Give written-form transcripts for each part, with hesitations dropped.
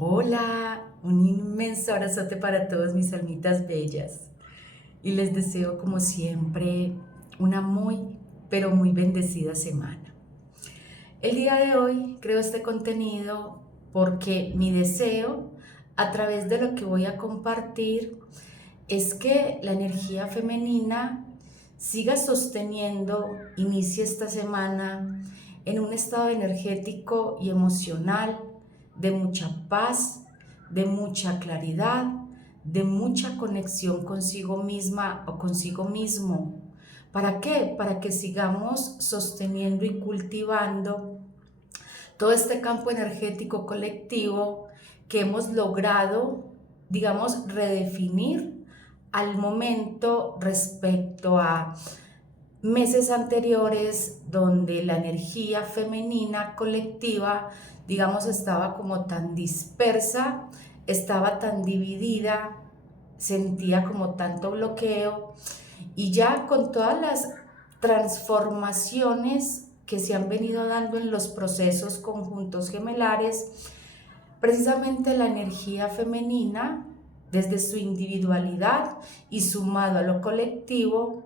Hola, un inmenso abrazote para todos mis almitas bellas y les deseo como siempre una muy, pero muy bendecida semana. El día de hoy creo este contenido porque mi deseo a través de lo que voy a compartir es que la energía femenina siga sosteniendo, inicie esta semana en un estado energético y emocional de mucha paz, de mucha claridad, de mucha conexión consigo misma o consigo mismo. ¿Para qué? Para que sigamos sosteniendo y cultivando todo este campo energético colectivo que hemos logrado, digamos, redefinir al momento respecto a meses anteriores donde la energía femenina colectiva, digamos, estaba como tan dispersa, estaba tan dividida, sentía como tanto bloqueo y ya con todas las transformaciones que se han venido dando en los procesos conjuntos gemelares, precisamente la energía femenina, desde su individualidad y sumado a lo colectivo,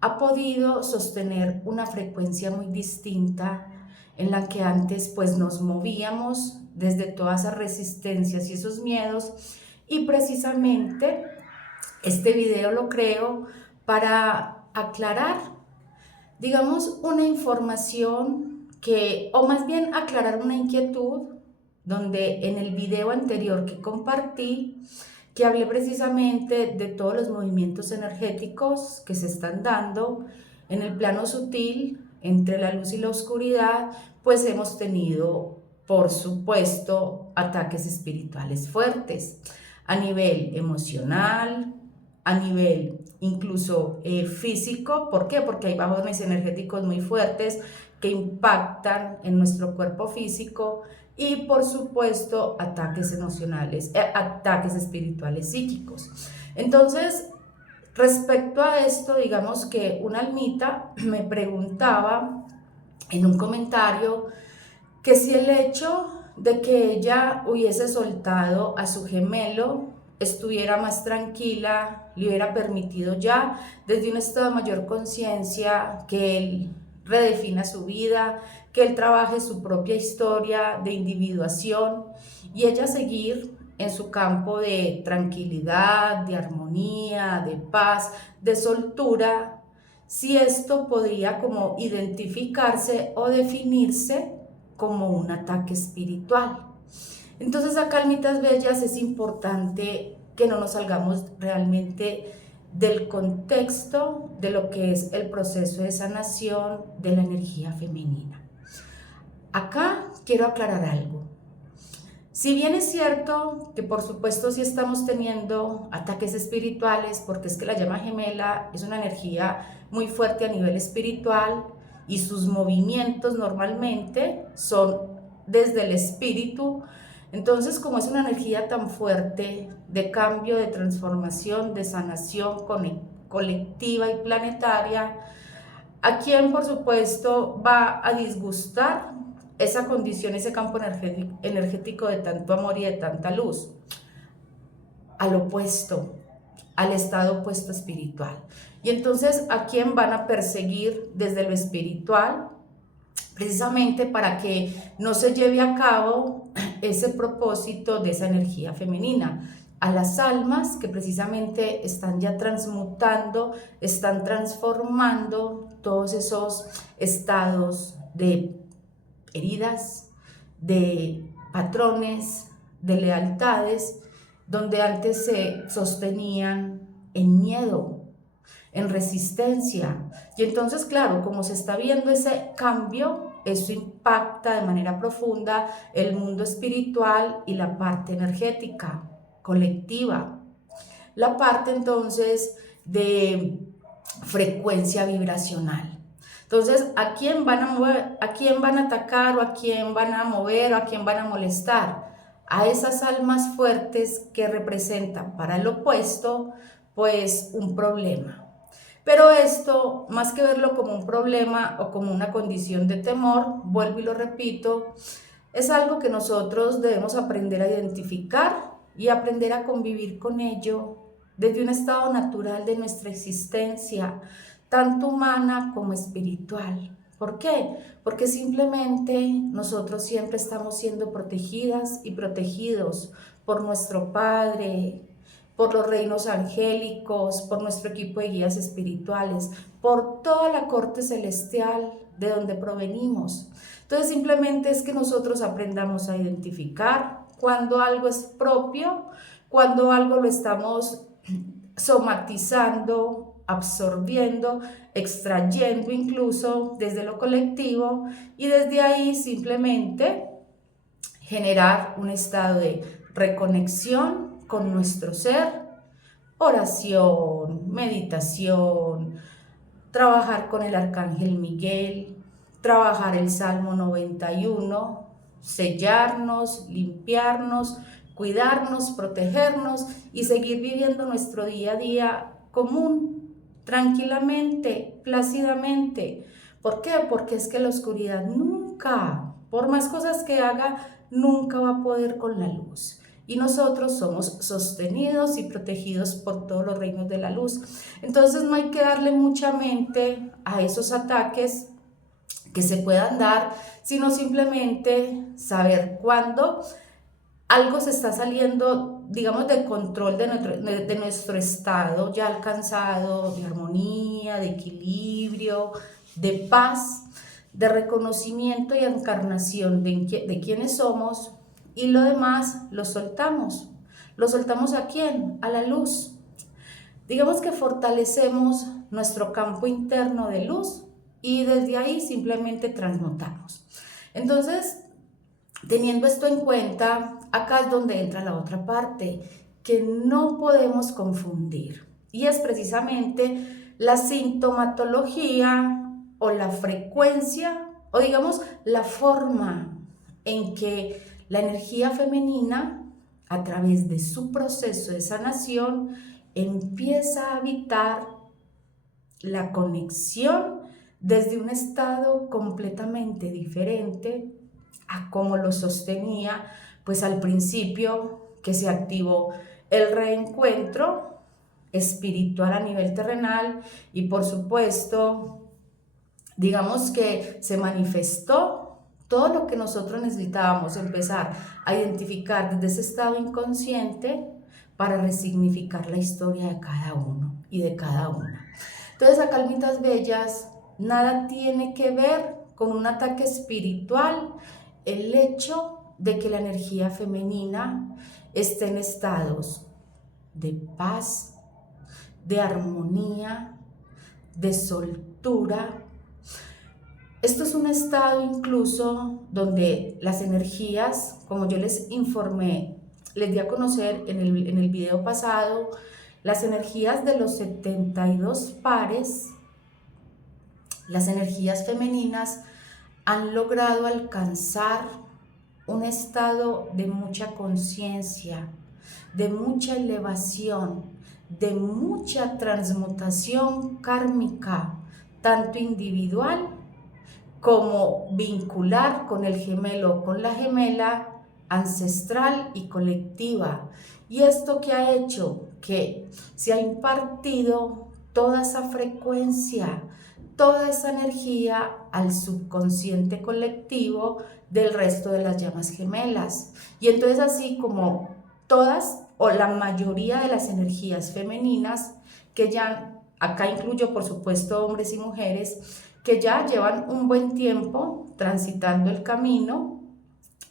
ha podido sostener una frecuencia muy distinta en la que antes pues nos movíamos desde todas esas resistencias y esos miedos, y precisamente este video lo creo para aclarar, digamos, una información que, o más bien aclarar una inquietud, donde en el video anterior que compartí, que hablé precisamente de todos los movimientos energéticos que se están dando en el plano sutil, entre la luz y la oscuridad, pues hemos tenido, por supuesto, ataques espirituales fuertes a nivel emocional, a nivel incluso físico. ¿Por qué? Porque hay bajones energéticos muy fuertes que impactan en nuestro cuerpo físico, y por supuesto ataques emocionales, ataques espirituales psíquicos. Entonces, respecto a esto, digamos que una almita me preguntaba en un comentario que si el hecho de que ella hubiese soltado a su gemelo estuviera más tranquila, le hubiera permitido ya desde un estado de mayor conciencia que él redefina su vida, que él trabaje su propia historia de individuación y ella seguir en su campo de tranquilidad, de armonía, de paz, de soltura, si esto podría como identificarse o definirse como un ataque espiritual. Entonces acá, almitas bellas, es importante que no nos salgamos realmente del contexto de lo que es el proceso de sanación de la energía femenina. Acá quiero aclarar algo. Si bien es cierto que por supuesto sí estamos teniendo ataques espirituales, porque es que la llama gemela es una energía muy fuerte a nivel espiritual y sus movimientos normalmente son desde el espíritu. Entonces, como es una energía tan fuerte de cambio, de transformación, de sanación colectiva y planetaria, ¿a quién por supuesto va a disgustar esa condición, ese campo energético de tanto amor y de tanta luz? Al opuesto, al estado opuesto espiritual. Y entonces, ¿a quién van a perseguir desde lo espiritual? Precisamente para que no se lleve a cabo ese propósito de esa energía femenina, a las almas que precisamente están ya transmutando, están transformando todos esos estados de heridas, de patrones, de lealtades, donde antes se sostenían en miedo, en resistencia. Y entonces, claro, como se está viendo ese cambio, eso impacta de manera profunda el mundo espiritual y la parte energética, colectiva. La parte entonces de frecuencia vibracional. Entonces, ¿a quién van a mover? ¿A quién van a atacar? ¿O a quién van a mover? ¿O a quién van a molestar? A esas almas fuertes que representan para el opuesto, pues un problema. Pero esto, más que verlo como un problema o como una condición de temor, vuelvo y lo repito, Es algo que nosotros debemos aprender a identificar y aprender a convivir con ello desde un estado natural de nuestra existencia, tanto humana como espiritual. ¿Por qué? Porque simplemente nosotros siempre estamos siendo protegidas y protegidos por nuestro Padre, por los reinos angélicos, por nuestro equipo de guías espirituales, por toda la corte celestial de donde provenimos. Entonces simplemente es que nosotros aprendamos a identificar cuando algo es propio, cuando algo lo estamos somatizando, absorbiendo, extrayendo incluso desde lo colectivo, y desde ahí simplemente generar un estado de reconexión con nuestro ser, oración, meditación, trabajar con el Arcángel Miguel, trabajar el Salmo 91, sellarnos, limpiarnos, cuidarnos, protegernos y seguir viviendo nuestro día a día común, tranquilamente, plácidamente. ¿Por qué? Porque es que la oscuridad nunca, por más cosas que haga, nunca va a poder con la luz. Y nosotros somos sostenidos y protegidos por todos los reinos de la luz. Entonces no hay que darle mucha mente a esos ataques que se puedan dar, sino simplemente saber cuándo algo se está saliendo, digamos, de control de nuestro estado ya alcanzado, de armonía, de equilibrio, de paz, de reconocimiento y encarnación de quiénes somos, y lo demás lo soltamos. ¿Lo soltamos a quién? A la luz. Digamos que fortalecemos nuestro campo interno de luz y desde ahí simplemente transmutamos. Entonces, teniendo esto en cuenta, acá es donde entra la otra parte, que no podemos confundir. Y es precisamente la sintomatología o la frecuencia, o digamos la forma en que la energía femenina, a través de su proceso de sanación, empieza a habitar la conexión desde un estado completamente diferente a como lo sostenía, pues al principio que se activó el reencuentro espiritual a nivel terrenal, y por supuesto, digamos que se manifestó todo lo que nosotros necesitábamos empezar a identificar desde ese estado inconsciente para resignificar la historia de cada uno y de cada una. Entonces, acá, almitas bellas, nada tiene que ver con un ataque espiritual el hecho de que la energía femenina esté en estados de paz, de armonía, de soltura. Esto es un estado incluso donde las energías, como yo les informé, les di a conocer en el video pasado, las energías de los 72 pares, las energías femeninas han logrado alcanzar un estado de mucha conciencia, de mucha elevación, de mucha transmutación kármica, tanto individual como vincular con el gemelo o con la gemela, ancestral y colectiva. Y esto que ha hecho que se ha impartido toda esa frecuencia, toda esa energía al subconsciente colectivo del resto de las llamas gemelas. Y entonces, así como todas o la mayoría de las energías femeninas, que ya, acá incluyo por supuesto hombres y mujeres, que ya llevan un buen tiempo transitando el camino,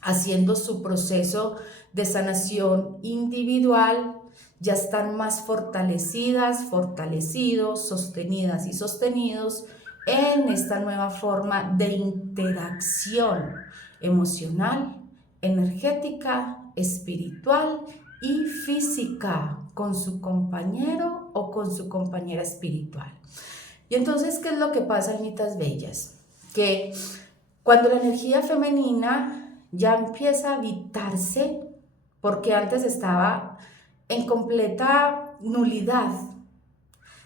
haciendo su proceso de sanación individual, ya están más fortalecidas, fortalecidos, sostenidas y sostenidos en esta nueva forma de interacción emocional, energética, espiritual y física con su compañero o con su compañera espiritual. Y entonces, ¿qué es lo que pasa, almitas bellas? Que cuando la energía femenina ya empieza a habitarse, porque antes estaba en completa nulidad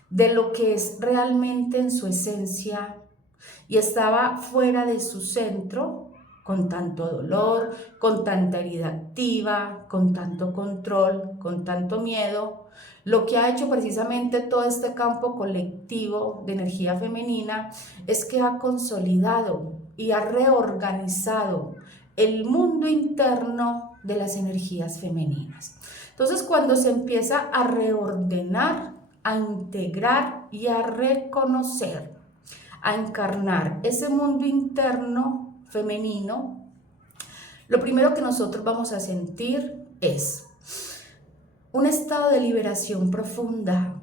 de lo que es realmente en su esencia y estaba fuera de su centro, con tanto dolor, con tanta herida activa, con tanto control, con tanto miedo. Lo que ha hecho precisamente todo este campo colectivo de energía femenina es que ha consolidado y ha reorganizado el mundo interno de las energías femeninas. Entonces, cuando se empieza a reordenar, a integrar y a reconocer, a encarnar ese mundo interno femenino, lo primero que nosotros vamos a sentir es un estado de liberación profunda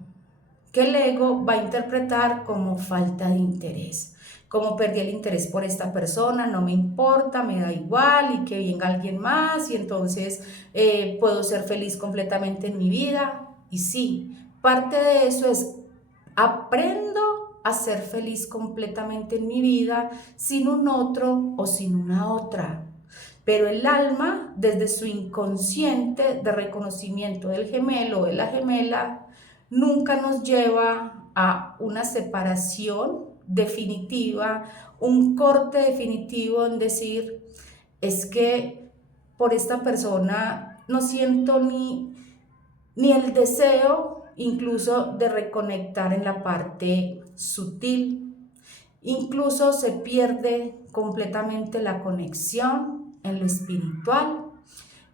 que el ego va a interpretar como falta de interés, como perdí el interés por esta persona, no me importa, me da igual y que venga alguien más y entonces puedo ser feliz completamente en mi vida. Y sí, parte de eso es aprendo a ser feliz completamente en mi vida sin un otro o sin una otra. Pero el alma, desde su inconsciente de reconocimiento del gemelo o de la gemela, nunca nos lleva a una separación definitiva, un corte definitivo en decir, es que por esta persona no siento ni el deseo incluso de reconectar en la parte sutil. Incluso se pierde completamente la conexión en lo espiritual,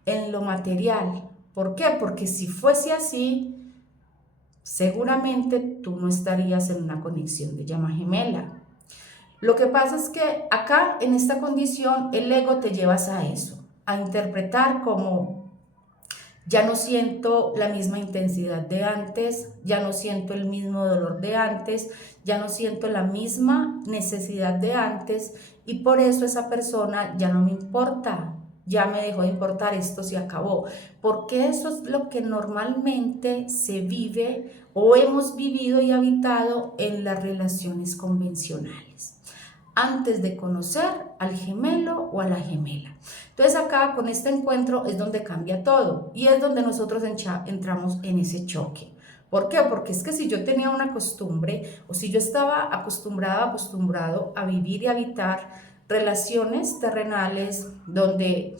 en lo material. ¿Por qué? Porque si fuese así, seguramente tú no estarías en una conexión de llama gemela. Lo que pasa es que acá, en esta condición, el ego te llevas a eso, a interpretar como ya no siento la misma intensidad de antes, ya no siento el mismo dolor de antes, ya no siento la misma necesidad de antes y por eso esa persona ya no me importa, ya me dejó de importar, esto se acabó. Porque eso es lo que normalmente se vive o hemos vivido y habitado en las relaciones convencionales antes de conocer al gemelo o a la gemela. Entonces acá con este encuentro es donde cambia todo y es donde nosotros entramos en ese choque. ¿Por qué? Porque es que si yo tenía una costumbre o si yo estaba acostumbrado a vivir y habitar relaciones terrenales donde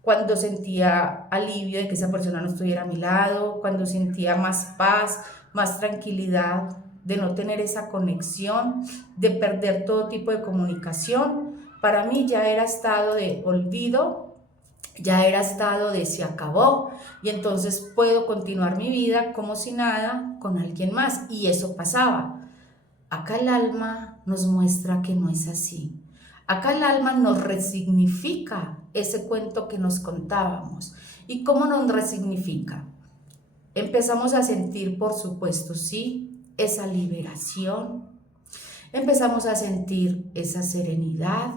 cuando sentía alivio de que esa persona no estuviera a mi lado, cuando sentía más paz, más tranquilidad, de no tener esa conexión, de perder todo tipo de comunicación, para mí ya era estado de olvido, ya era estado de se acabó y entonces puedo continuar mi vida como si nada con alguien más y eso pasaba. Acá el alma nos muestra que no es así. Acá el alma nos resignifica ese cuento que nos contábamos. ¿Y cómo nos resignifica? Empezamos a sentir, por supuesto, sí, esa liberación. Empezamos a sentir esa serenidad,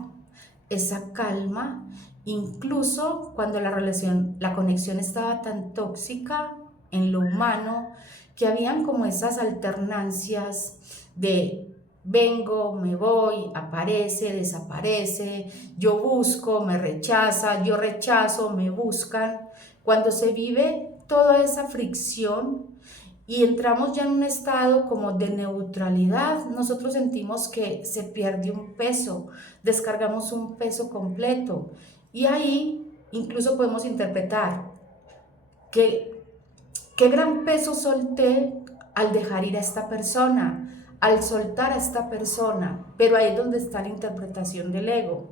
esa calma, incluso cuando la conexión estaba tan tóxica en lo humano, que habían como esas alternancias de vengo, me voy, aparece, desaparece, yo busco, me rechaza, yo rechazo, me buscan. Cuando se vive toda esa fricción y entramos ya en un estado como de neutralidad, nosotros sentimos que se pierde un peso, descargamos un peso completo y ahí incluso podemos interpretar que qué gran peso solté al dejar ir a esta persona, al soltar a esta persona, pero ahí es donde está la interpretación del ego,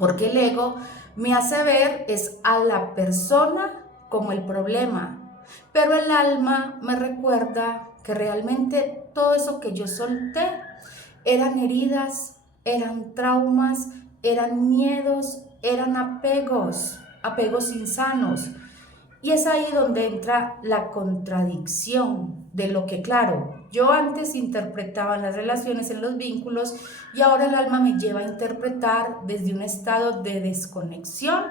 porque el ego me hace ver es a la persona como el problema, pero el alma me recuerda que realmente todo eso que yo solté eran heridas, eran traumas, eran miedos, eran apegos insanos. Y es ahí donde entra la contradicción de lo que, claro, yo antes interpretaba en las relaciones, en los vínculos, y ahora el alma me lleva a interpretar desde un estado de desconexión,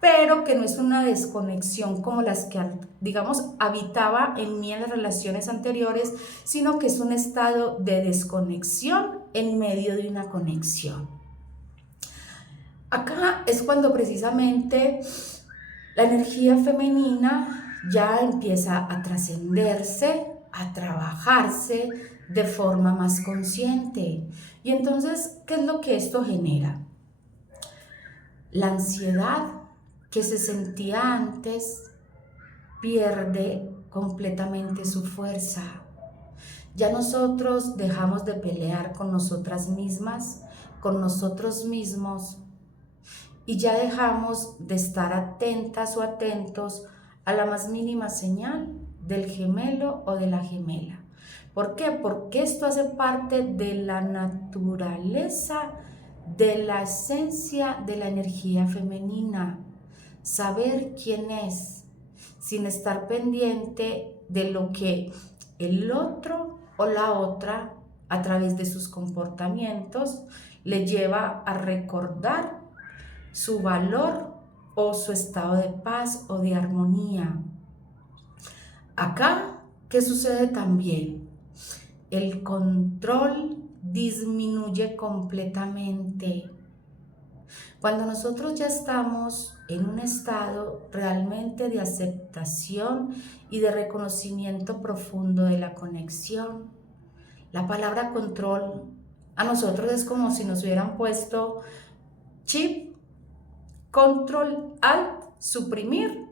pero que no es una desconexión como las que, digamos, habitaba en mí en las relaciones anteriores, sino que es un estado de desconexión en medio de una conexión. Acá es cuando precisamente la energía femenina ya empieza a trascenderse, a trabajarse de forma más consciente. Y entonces, ¿qué es lo que esto genera? La ansiedad que se sentía antes pierde completamente su fuerza. Ya nosotros dejamos de pelear con nosotras mismas, con nosotros mismos, y ya dejamos de estar atentas o atentos a la más mínima señal del gemelo o de la gemela. ¿Por qué? Porque esto hace parte de la naturaleza, de la esencia de la energía femenina. Saber quién es, sin estar pendiente de lo que el otro o la otra, a través de sus comportamientos, le lleva a recordar su valor o su estado de paz o de armonía. Acá, ¿qué sucede también? El control disminuye completamente. Cuando nosotros ya estamos en un estado realmente de aceptación y de reconocimiento profundo de la conexión, la palabra control a nosotros es como si nos hubieran puesto chip, control, alt, suprimir,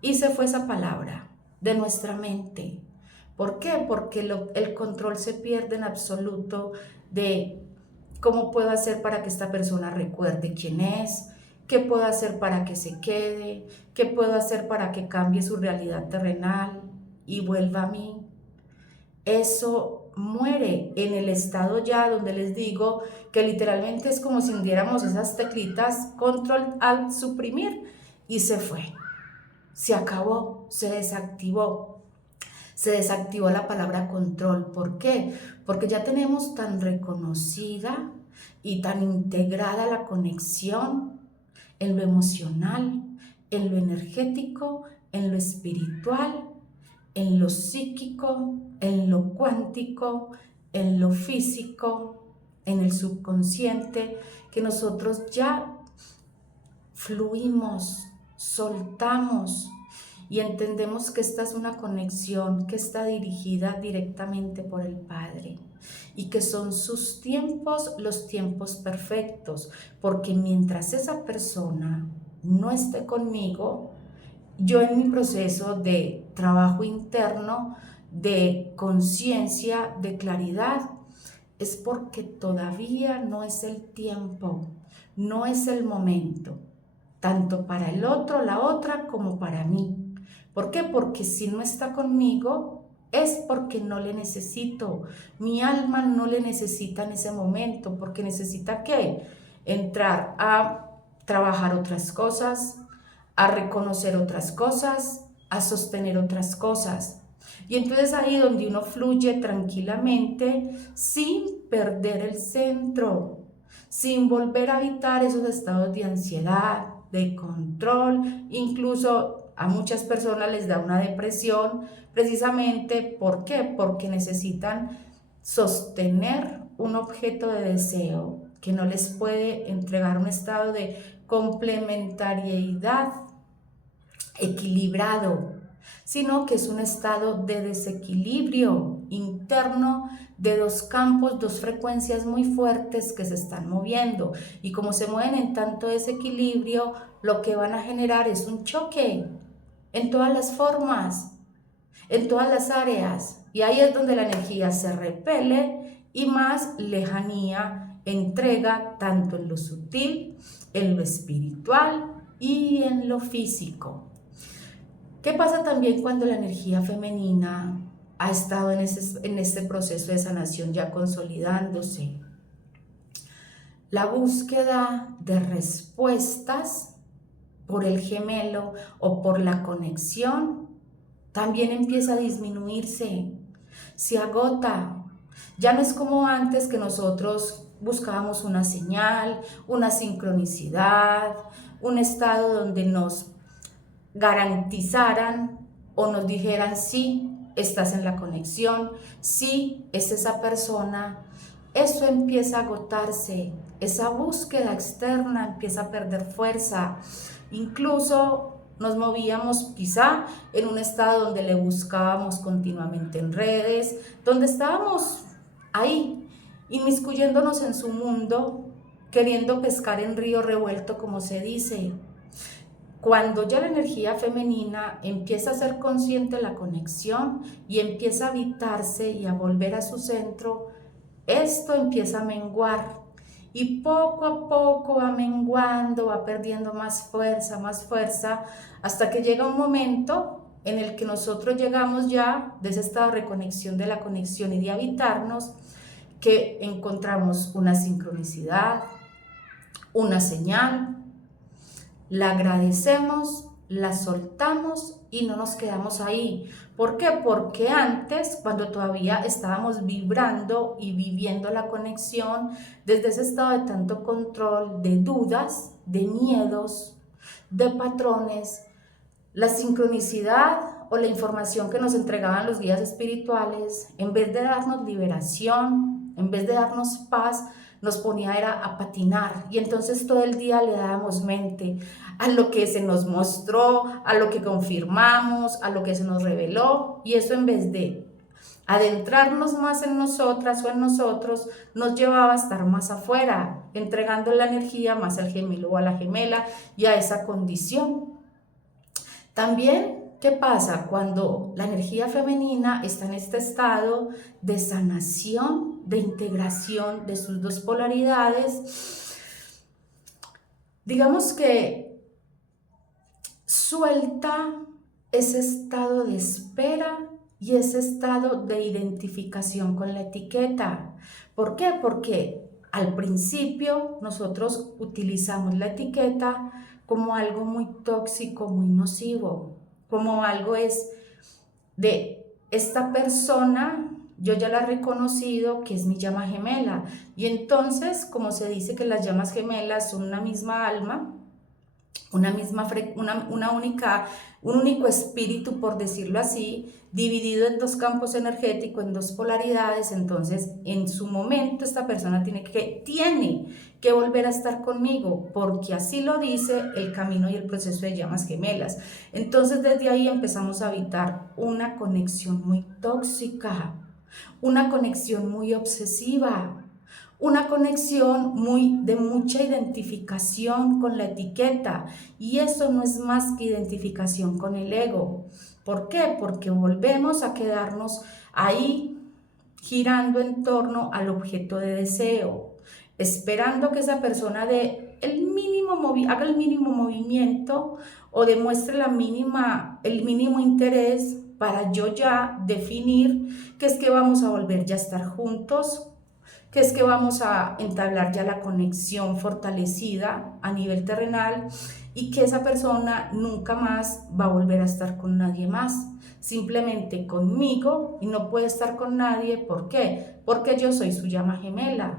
y se fue esa palabra de nuestra mente. ¿Por qué? Porque el control se pierde en absoluto de cómo puedo hacer para que esta persona recuerde quién es, qué puedo hacer para que se quede, qué puedo hacer para que cambie su realidad terrenal y vuelva a mí. Eso muere en el estado ya donde les digo que literalmente es como si diéramos esas teclitas, control, alt, suprimir, y se fue. Se acabó, se desactivó. Se desactivó la palabra control. ¿Por qué? Porque ya tenemos tan reconocida y tan integrada la conexión en lo emocional, en lo energético, en lo espiritual, en lo psíquico, en lo cuántico, en lo físico, en el subconsciente, que nosotros ya fluimos, soltamos y entendemos que esta es una conexión que está dirigida directamente por el Padre y que son sus tiempos los tiempos perfectos, porque mientras esa persona no esté conmigo, yo en mi proceso de trabajo interno, de conciencia, de claridad, es porque todavía no es el tiempo, no es el momento, tanto para el otro, la otra, como para mí. ¿Por qué? Porque si no está conmigo, es porque no le necesito. Mi alma no le necesita en ese momento, porque necesita ¿qué? Entrar a trabajar otras cosas, a reconocer otras cosas, a sostener otras cosas. Y entonces ahí donde uno fluye tranquilamente sin perder el centro, sin volver a habitar esos estados de ansiedad, de control, incluso a muchas personas les da una depresión, precisamente ¿por qué? Porque necesitan sostener un objeto de deseo que no les puede entregar un estado de complementariedad equilibrado, sino que es un estado de desequilibrio interno de dos campos, dos frecuencias muy fuertes que se están moviendo, y como se mueven en tanto desequilibrio, lo que van a generar es un choque en todas las formas, en todas las áreas, y ahí es donde la energía se repele y más lejanía entrega, tanto en lo sutil, en lo espiritual y en lo físico. ¿Qué pasa también cuando la energía femenina ha estado en este proceso de sanación ya consolidándose? La búsqueda de respuestas por el gemelo o por la conexión también empieza a disminuirse, se agota. Ya no es como antes que nosotros buscábamos una señal, una sincronicidad, un estado donde nos garantizaran o nos dijeran sí, estás en la conexión, sí, es esa persona. Eso empieza a agotarse, esa búsqueda externa empieza a perder fuerza. Incluso nos movíamos quizá en un estado donde le buscábamos continuamente en redes, donde estábamos ahí, inmiscuyéndonos en su mundo, queriendo pescar en río revuelto, como se dice. Cuando ya la energía femenina empieza a ser consciente de la conexión y empieza a habitarse y a volver a su centro, esto empieza a menguar y poco a poco va menguando, va perdiendo más fuerza, hasta que llega un momento en el que nosotros llegamos ya de ese estado de reconexión, de la conexión y de habitarnos, que encontramos una sincronicidad, una señal, la agradecemos, la soltamos y no nos quedamos ahí. ¿Por qué? Porque antes, cuando todavía estábamos vibrando y viviendo la conexión, desde ese estado de tanto control, de dudas, de miedos, de patrones, la sincronicidad o la información que nos entregaban los guías espirituales, en vez de darnos liberación, en vez de darnos paz, nos ponía era a patinar, y entonces todo el día le dábamos mente a lo que se nos mostró, a lo que confirmamos, a lo que se nos reveló, y eso en vez de adentrarnos más en nosotras o en nosotros, nos llevaba a estar más afuera, entregando la energía más al gemelo o a la gemela y a esa condición. También, ¿qué pasa cuando la energía femenina está en este estado de sanación, de integración de sus dos polaridades? Digamos que suelta ese estado de espera y ese estado de identificación con la etiqueta. ¿Por qué? Porque al principio nosotros utilizamos la etiqueta como algo muy tóxico, muy nocivo, como algo es de esta persona, yo ya la he reconocido que es mi llama gemela, y entonces, como se dice que las llamas gemelas son una misma alma, un único espíritu, por decirlo así, dividido en dos campos energéticos, en dos polaridades, entonces en su momento esta persona tiene que volver a estar conmigo, porque así lo dice el camino y el proceso de llamas gemelas. Entonces desde ahí empezamos a habitar una conexión muy tóxica, una conexión muy obsesiva, una conexión de mucha identificación con la etiqueta, y eso no es más que identificación con el ego. ¿Por qué? Porque volvemos a quedarnos ahí girando en torno al objeto de deseo, esperando que esa persona haga el mínimo movimiento o demuestre el mínimo interés para yo ya definir que es que vamos a volver ya a estar juntos, que es que vamos a entablar ya la conexión fortalecida a nivel terrenal y que esa persona nunca más va a volver a estar con nadie más, simplemente conmigo, y no puede estar con nadie. ¿Por qué? Porque yo soy su llama gemela.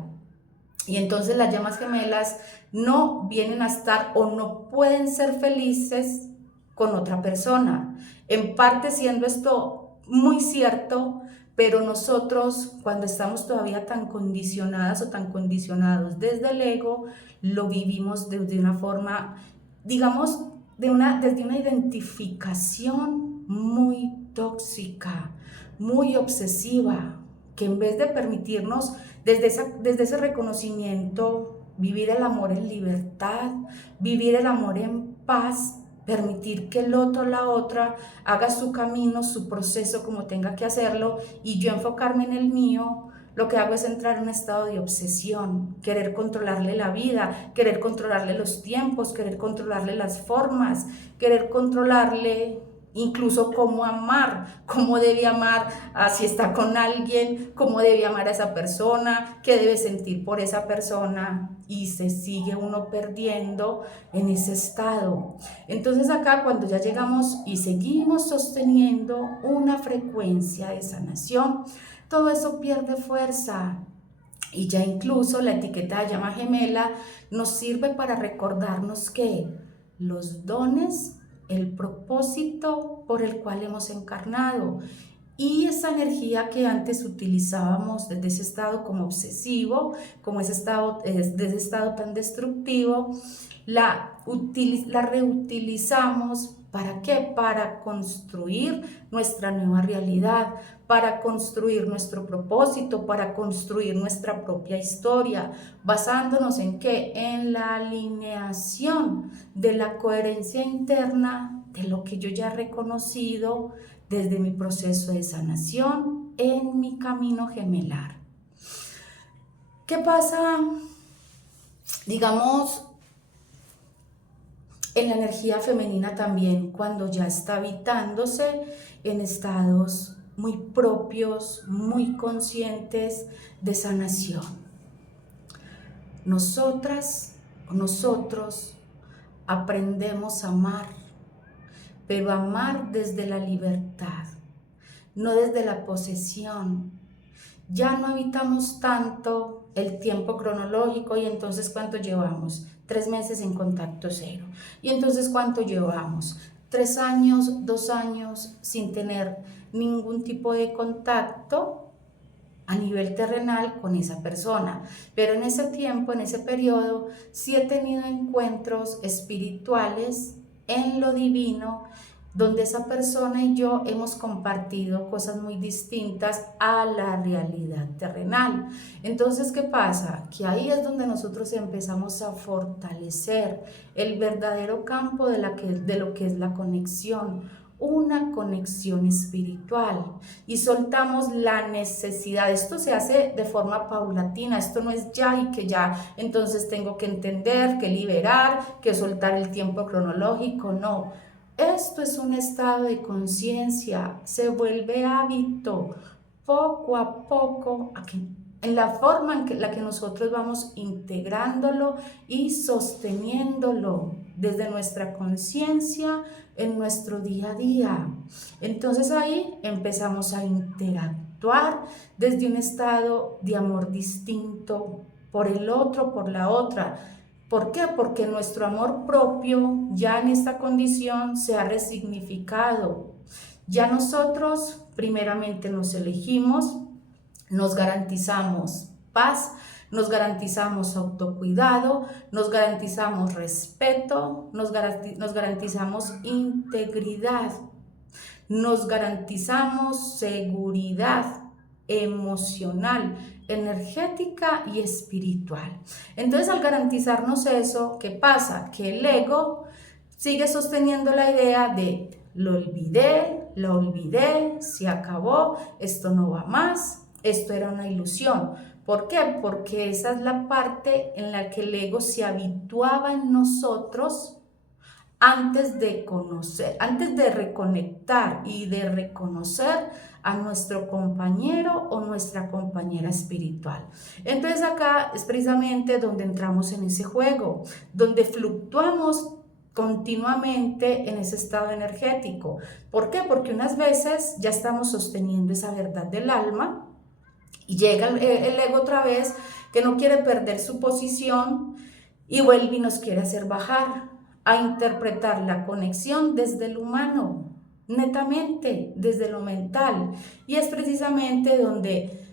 Y entonces las llamas gemelas no vienen a estar o no pueden ser felices con otra persona. En parte siendo esto muy cierto, pero nosotros, cuando estamos todavía tan condicionadas o tan condicionados desde el ego, lo vivimos desde una forma, digamos, desde una identificación muy tóxica, muy obsesiva, que en vez de permitirnos desde ese reconocimiento vivir el amor en libertad, vivir el amor en paz, permitir que el otro, la otra, haga su camino, su proceso como tenga que hacerlo, y yo enfocarme en el mío, lo que hago es entrar en un estado de obsesión, querer controlarle la vida, querer controlarle los tiempos, querer controlarle las formas, querer controlarle incluso cómo debe amar, si está con alguien, cómo debe amar a esa persona, qué debe sentir por esa persona, y se sigue uno perdiendo en ese estado. Entonces acá, cuando ya llegamos y seguimos sosteniendo una frecuencia de sanación, todo eso pierde fuerza. Y ya incluso la etiqueta de llama gemela nos sirve para recordarnos que los dones, el propósito por el cual hemos encarnado, y esa energía que antes utilizábamos desde ese estado como obsesivo, como desde ese estado tan destructivo, la reutilizamos ¿Para qué? Para construir nuestra nueva realidad, para construir nuestro propósito, para construir nuestra propia historia, basándonos en qué? En la alineación de la coherencia interna de lo que yo ya he reconocido desde mi proceso de sanación en mi camino gemelar. ¿Qué pasa, digamos, en la energía femenina también cuando ya está habitándose en estados muy propios, muy conscientes de sanación? Nosotras, nosotros aprendemos a amar, pero amar desde la libertad, no desde la posesión. Ya no habitamos tanto el tiempo cronológico y entonces ¿cuánto llevamos? 3 meses en contacto cero. ¿Y entonces cuánto llevamos? 3 años, 2 años sin tener ningún tipo de contacto a nivel terrenal con esa persona. Pero en ese tiempo, en ese periodo, sí he tenido encuentros espirituales en lo divino, donde esa persona y yo hemos compartido cosas muy distintas a la realidad terrenal. Entonces, ¿qué pasa? Que ahí es donde nosotros empezamos a fortalecer el verdadero campo de lo que es la conexión, una conexión espiritual, y soltamos la necesidad. Esto se hace de forma paulatina, esto no es ya y que ya entonces tengo que entender, que liberar, que soltar el tiempo cronológico, no. Esto es un estado de conciencia, se vuelve hábito, poco a poco, en la forma en la que nosotros vamos integrándolo y sosteniéndolo desde nuestra conciencia en nuestro día a día. Entonces ahí empezamos a interactuar desde un estado de amor distinto por el otro, por la otra. ¿Por qué? Porque nuestro amor propio ya en esta condición se ha resignificado. Ya nosotros primeramente nos elegimos, nos garantizamos paz, nos garantizamos autocuidado, nos garantizamos respeto, nos garantizamos integridad, nos garantizamos seguridad emocional, energética y espiritual. Entonces, al garantizarnos eso, ¿qué pasa? Que el ego sigue sosteniendo la idea de lo olvidé, se acabó, esto no va más, esto era una ilusión. ¿Por qué? Porque esa es la parte en la que el ego se habituaba en nosotros antes de conocer, antes de reconectar y de reconocer a nuestro compañero o nuestra compañera espiritual. Entonces acá es precisamente donde entramos en ese juego, donde fluctuamos continuamente en ese estado energético. ¿Por qué? Porque unas veces ya estamos sosteniendo esa verdad del alma y llega el ego otra vez que no quiere perder su posición y vuelve y nos quiere hacer bajar a interpretar la conexión desde el humano, netamente desde lo mental. Y es precisamente donde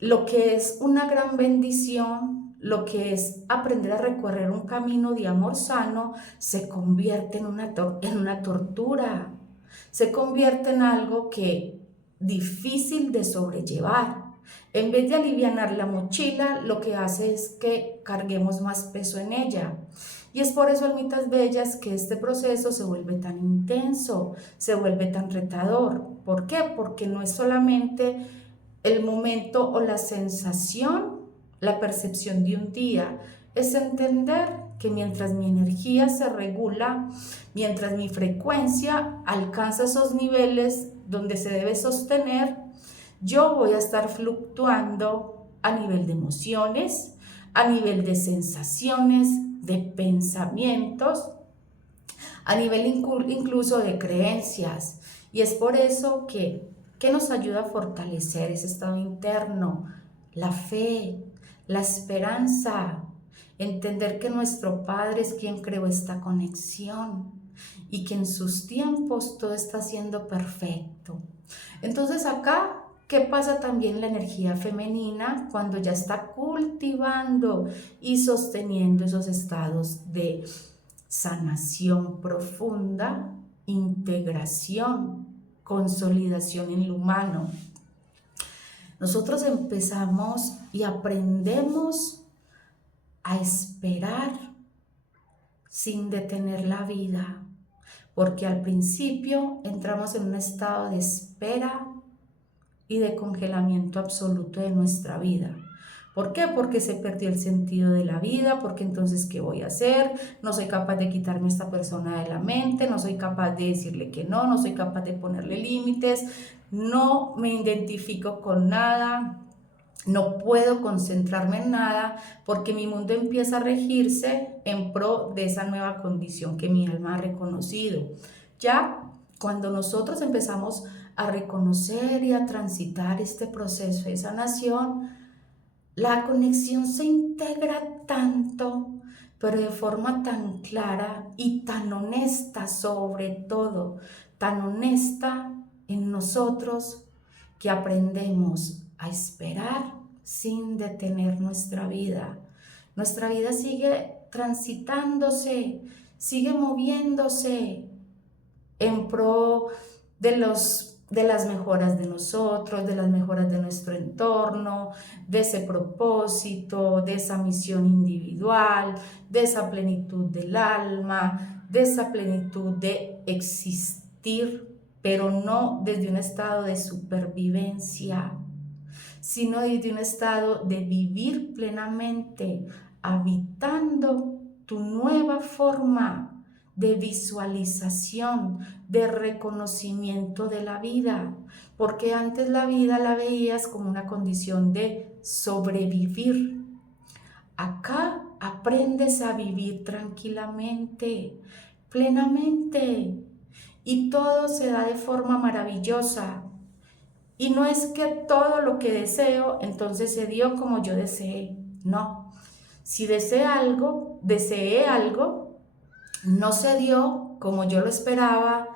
lo que es una gran bendición, lo que es aprender a recorrer un camino de amor sano, se convierte en una tortura, se convierte en algo que difícil de sobrellevar. En vez de alivianar la mochila, lo que hace es que carguemos más peso en ella. Y es por eso, almitas bellas, que este proceso se vuelve tan intenso, se vuelve tan retador. ¿Por qué? Porque no es solamente el momento o la sensación, la percepción de un día, es entender que mientras mi energía se regula, mientras mi frecuencia alcanza esos niveles donde se debe sostener, yo voy a estar fluctuando a nivel de emociones, a nivel de sensaciones, de pensamientos, a nivel incluso de creencias. Y es por eso que nos ayuda a fortalecer ese estado interno, la fe, la esperanza, entender que nuestro Padre es quien creó esta conexión y que en sus tiempos todo está siendo perfecto. Entonces acá, ¿qué pasa también la energía femenina cuando ya está cultivando y sosteniendo esos estados de sanación profunda? integración, consolidación en lo humano. Nosotros empezamos y aprendemos a esperar sin detener la vida, porque al principio entramos en un estado de espera y de congelamiento absoluto de nuestra vida. ¿Por qué? Porque se perdió el sentido de la vida, porque entonces ¿qué voy a hacer? No soy capaz de quitarme a esta persona de la mente, no soy capaz de decirle que no, no soy capaz de ponerle límites, no me identifico con nada, no puedo concentrarme en nada, porque mi mundo empieza a regirse en pro de esa nueva condición que mi alma ha reconocido. Ya cuando nosotros empezamos a reconocer y a transitar este proceso de sanación, la conexión se integra tanto, pero de forma tan clara y tan honesta, sobre todo, tan honesta en nosotros, que aprendemos a esperar sin detener nuestra vida. Nuestra vida sigue transitándose, sigue moviéndose en pro de las mejoras de nosotros, de las mejoras de nuestro entorno, de ese propósito, de esa misión individual, de esa plenitud del alma, de esa plenitud de existir, pero no desde un estado de supervivencia, sino desde un estado de vivir plenamente, habitando tu nueva forma de visualización, de reconocimiento de la vida, porque antes la vida la veías como una condición de sobrevivir. Acá aprendes a vivir tranquilamente, plenamente, y todo se da de forma maravillosa. Y no es que todo lo que deseo entonces se dio como yo deseé, no. Si deseé algo, no se dio como yo lo esperaba,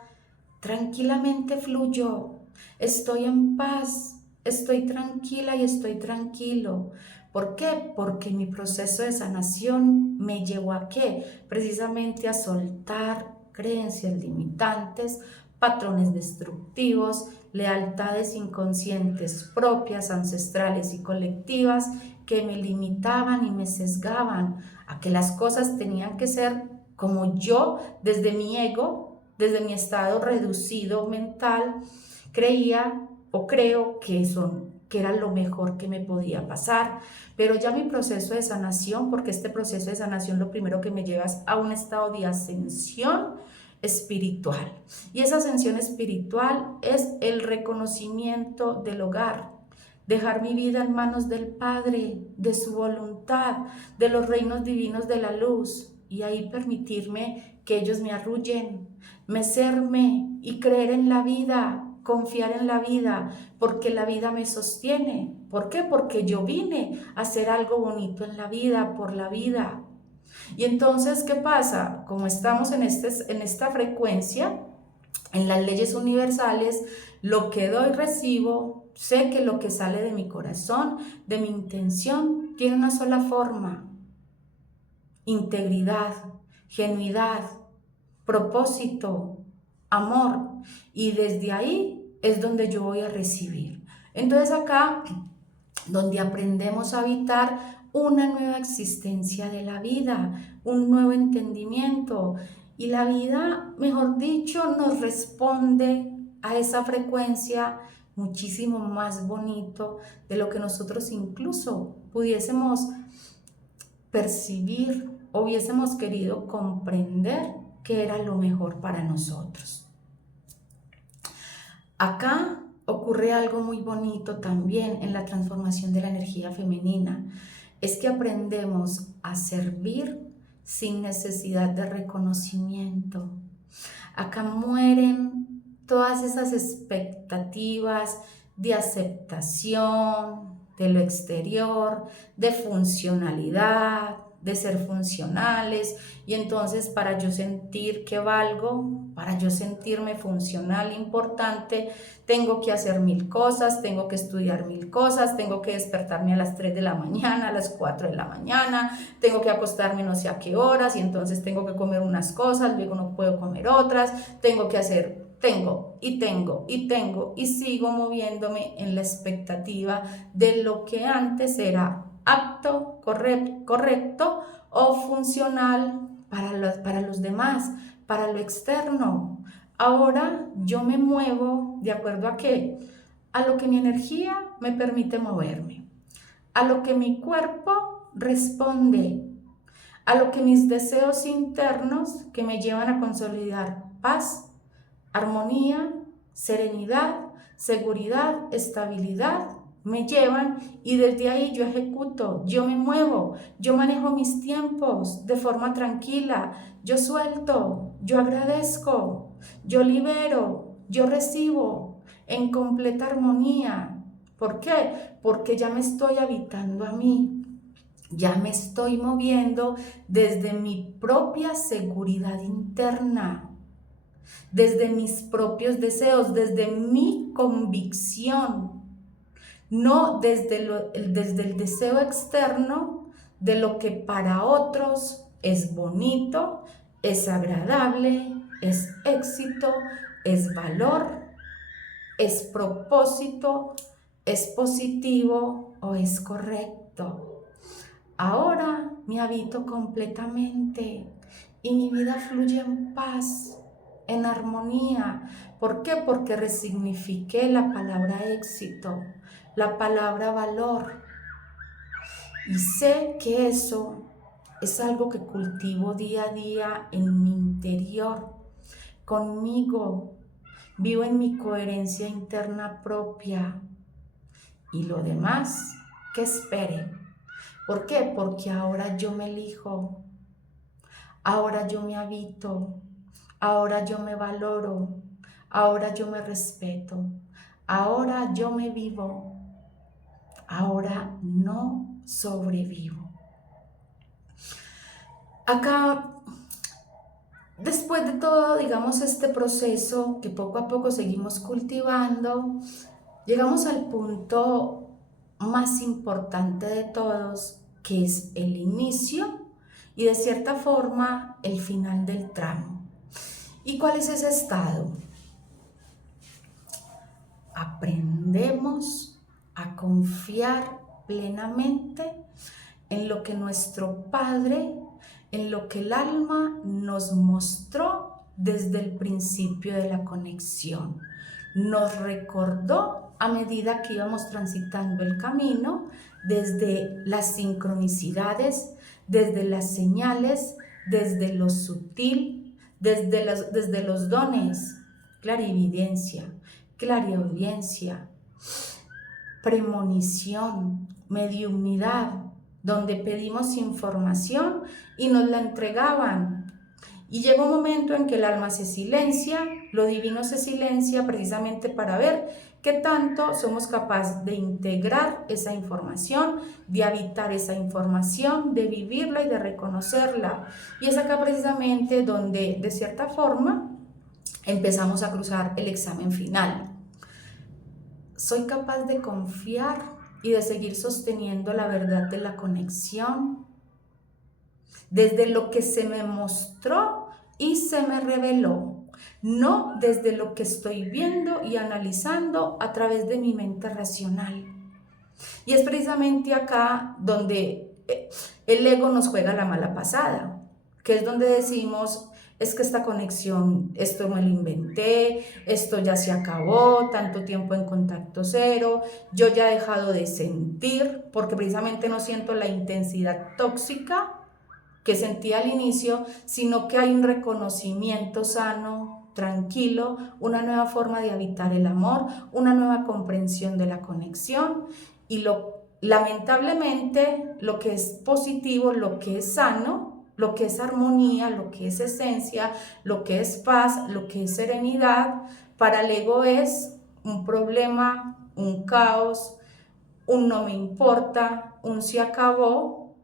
tranquilamente fluyó. Estoy en paz, estoy tranquila y estoy tranquilo. ¿Por qué? Porque mi proceso de sanación me llevó a ¿qué? Precisamente a soltar creencias limitantes, patrones destructivos, lealtades inconscientes propias, ancestrales y colectivas que me limitaban y me sesgaban a que las cosas tenían que ser como yo, desde mi ego, desde mi estado reducido mental, creía o creo que era lo mejor que me podía pasar. Pero ya mi proceso de sanación, porque este proceso de sanación lo primero que me lleva es a un estado de ascensión espiritual. Y esa ascensión espiritual es el reconocimiento del hogar, dejar mi vida en manos del Padre, de su voluntad, de los reinos divinos de la luz, y ahí permitirme que ellos me arrullen, mecerme y creer en la vida, confiar en la vida, porque la vida me sostiene. ¿Por qué? Porque yo vine a hacer algo bonito en la vida, por la vida. Y entonces, ¿qué pasa? Como estamos en esta frecuencia, en las leyes universales, lo que doy recibo, sé que lo que sale de mi corazón, de mi intención, tiene una sola forma: integridad, genuidad, propósito, amor. Y desde ahí es donde yo voy a recibir. Entonces acá, donde aprendemos a habitar una nueva existencia de la vida, un nuevo entendimiento. Y la vida, mejor dicho, nos responde a esa frecuencia muchísimo más bonito de lo que nosotros incluso pudiésemos percibir o hubiésemos querido comprender que era lo mejor para nosotros. Acá ocurre algo muy bonito también en la transformación de la energía femenina. Es que aprendemos a servir sin necesidad de reconocimiento. Acá mueren todas esas expectativas de aceptación de lo exterior, de funcionalidad, de ser funcionales, y entonces para yo sentir que valgo, para yo sentirme funcional, importante, tengo que hacer 1000 cosas, tengo que estudiar 1000 cosas, tengo que despertarme a las 3 de la mañana, a las 4 de la mañana, tengo que acostarme no sé a qué horas, y entonces tengo que comer unas cosas, luego no puedo comer otras, tengo que hacer, y sigo moviéndome en la expectativa de lo que antes era apto, correcto o funcional para los demás, para lo externo. Ahora yo me muevo de acuerdo a qué, a lo que mi energía me permite moverme, a lo que mi cuerpo responde, a lo que mis deseos internos que me llevan a consolidar paz, armonía, serenidad, seguridad, estabilidad, me llevan, y desde ahí yo ejecuto, yo me muevo, yo manejo mis tiempos de forma tranquila, yo suelto, yo agradezco, yo libero, yo recibo en completa armonía. ¿Por qué? Porque ya me estoy habitando a mí, ya me estoy moviendo desde mi propia seguridad interna, desde mis propios deseos, desde mi convicción, no desde el deseo externo de lo que para otros es bonito, es agradable, es éxito, es valor, es propósito, es positivo o es correcto. Ahora me habito completamente y mi vida fluye en paz, en armonía. ¿Por qué? Porque resignifiqué la palabra éxito, la palabra valor. Y sé que eso es algo que cultivo día a día en mi interior, conmigo. Vivo en mi coherencia interna propia. Y lo demás, que espere. ¿Por qué? Porque ahora yo me elijo, ahora yo me habito, ahora yo me valoro, ahora yo me respeto, ahora yo me vivo, ahora no sobrevivo. Acá, después de todo, digamos, este proceso que poco a poco seguimos cultivando, llegamos al punto más importante de todos, que es el inicio y de cierta forma el final del tramo. ¿Y cuál es ese estado? Aprendemos a confiar plenamente en lo que nuestro Padre, en lo que el alma nos mostró desde el principio de la conexión. Nos recordó a medida que íbamos transitando el camino, desde las sincronicidades, desde las señales, desde lo sutil, desde los dones, clarividencia, clariaudiencia, premonición, mediumnidad, donde pedimos información y nos la entregaban. Y llega un momento en que el alma se silencia, lo divino se silencia precisamente para ver qué tanto somos capaces de integrar esa información, de habitar esa información, de vivirla y de reconocerla. Y es acá precisamente donde, de cierta forma, empezamos a cruzar el examen final. ¿Soy capaz de confiar y de seguir sosteniendo la verdad de la conexión? Desde lo que se me mostró y se me reveló, no desde lo que estoy viendo y analizando a través de mi mente racional. Y es precisamente acá donde el ego nos juega la mala pasada, que es donde decimos, es que esta conexión, esto me lo inventé, esto ya se acabó, tanto tiempo en contacto cero, yo ya he dejado de sentir, porque precisamente no siento la intensidad tóxica que sentí al inicio, sino que hay un reconocimiento sano, tranquilo, una nueva forma de habitar el amor, una nueva comprensión de la conexión, y lamentablemente lo que es positivo, lo que es sano, lo que es armonía, lo que es esencia, lo que es paz, lo que es serenidad, para el ego es un problema, un caos, un no me importa, un se acabó,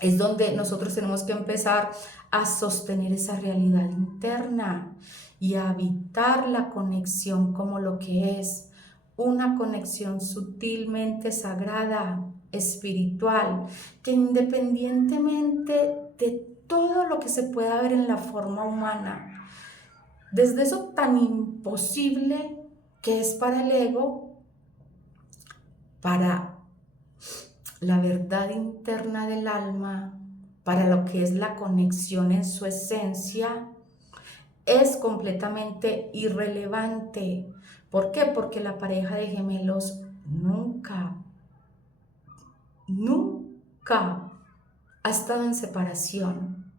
es donde nosotros tenemos que empezar a sostener esa realidad interna y a habitar la conexión como lo que es una conexión sutilmente sagrada, espiritual, que independientemente de todo lo que se pueda ver en la forma humana, desde eso tan imposible que es para el ego, para la verdad interna del alma, para lo que es la conexión en su esencia, es completamente irrelevante. ¿Por qué? Porque la pareja de gemelos nunca ha estado en separación.